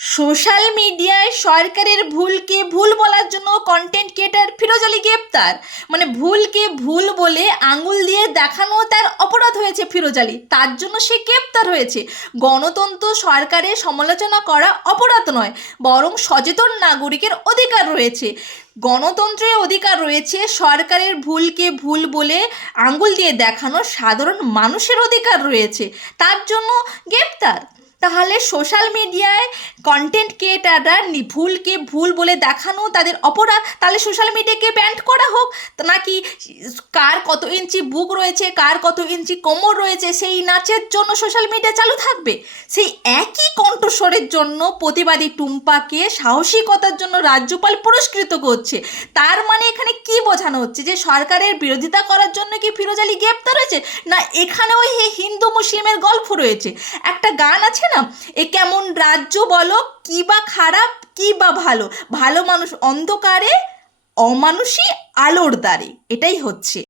Social মিডিয়ায় সরকারের ভুলকে ভুল বলার জন্য কন্টেন্ট ক্রিয়েটার ফিরোজ আলী গ্রেপ্তার। মানে ভুলকে ভুল বলে আঙুল দিয়ে দেখানো তার অপরাধ হয়েছে ফিরোজ আলী, তার জন্য সে গ্রেপ্তার হয়েছে। গণতন্ত্র সরকারের সমালোচনা করা অপরাধ নয়, বরং সচেতন নাগরিকের অধিকার রয়েছে। গণতন্ত্রের অধিকার রয়েছে, সরকারের ভুলকে ভুল বলে আঙুল দিয়ে দেখানো সাধারণ মানুষের অধিকার রয়েছে, তার জন্য গ্রেপ্তার। তাহলে সোশ্যাল মিডিয়ায় কন্টেন্ট ক্রিয়েটাররা ভুলকে ভুল বলে দেখানো তাদের অপরাধ, তাহলে সোশ্যাল মিডিয়াকে ব্যান করা হোক। নাকি কার কত ইঞ্চি বুক রয়েছে, কার কত ইঞ্চি কোমর রয়েছে, সেই নাচের জন্য সোশ্যাল মিডিয়া চালু থাকবে? সেই একই কণ্ঠস্বরের জন্য প্রতিবাদী টুম্পাকে সাহসিকতার জন্য রাজ্যপাল পুরস্কৃত করছে। তার মানে এখানে কি বোঝানো হচ্ছে, যে সরকারের বিরোধিতা করার জন্য কি ফিরোজ আলী গ্রেপ্তার হয়েছে? না, এখানে ওই হিন্দু মুসলিমের গল্প রয়েছে। একটা গান আছে না, এ কেমন রাজ্য বলো, কি বা খারাপ কি বা ভালো, ভালো মানুষ অন্ধকারে, অমানুষই আলোর দ্বারে, এটাই হচ্ছে।